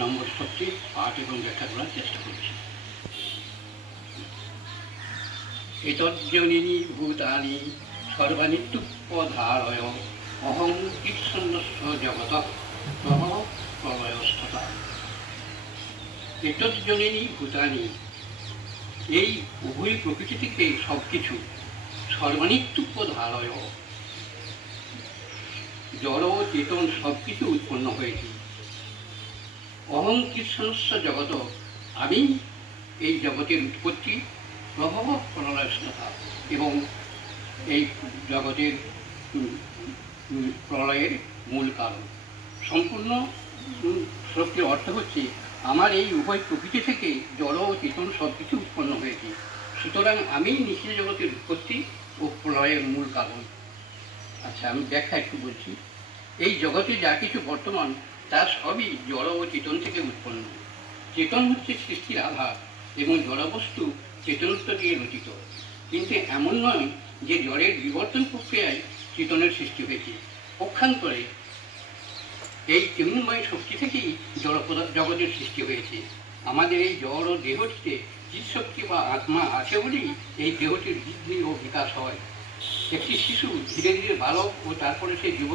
নম্বর স্তবটি পাঠ এবং ব্যাখ্যা করার চেষ্টা করছি। এতজ্জনিনী ভূতানি সর্বানিত্যুপধারয় অহং কীর্ষণস্য জগত প্রলয়স্থতা। এতজ্জনিনী ভূতানি, এই উভয় প্রকৃতি থেকে সব কিছু, সর্বানিত্যুপধারয়, জড় চেতন সব কিছু উৎপন্ন হয়েছে। অহং কীর্ষণস্য জগত, আমি এই জগতের উৎপত্তি, প্রভাব প্রলয়স্থতা এবং এই জগতের প্রলয়ের মূল কারণ। সম্পূর্ণ শ্লোকটির অর্থ হচ্ছে, আমার এই উভয় প্রকৃতি থেকে জড় ও চেতন সব কিছু উৎপন্ন হয়েছে, সুতরাং আমি নিখিল জগতের উৎপত্তি ও প্রলয়ের মূল কারণ। আচ্ছা, আমি ব্যাখ্যা একটু বলছি। এই জগতে যা কিছু বর্তমান তা সবই জড় ও চেতন থেকে উৎপন্ন। চেতন হচ্ছে সৃষ্টির আধার এবং জড়বস্তু চেতনত্ব দিয়ে রচিত। কিন্তু এমন নয় যে জড়ের বিবর্তন প্রক্রিয়ায় চেতনের সৃষ্টি হয়েছে। পক্ষান্তরে এই চিন্ময় শক্তি থেকেই জগতের সৃষ্টি হয়েছে। আমাদের এই জড় ও দেহটিতে চিৎশক্তি বা আত্মা আছে বলেই এই দেহটির বৃদ্ধি ও বিকাশ হয়। একটি শিশু ধীরে ধীরে বালক ও তারপরে সে যুবক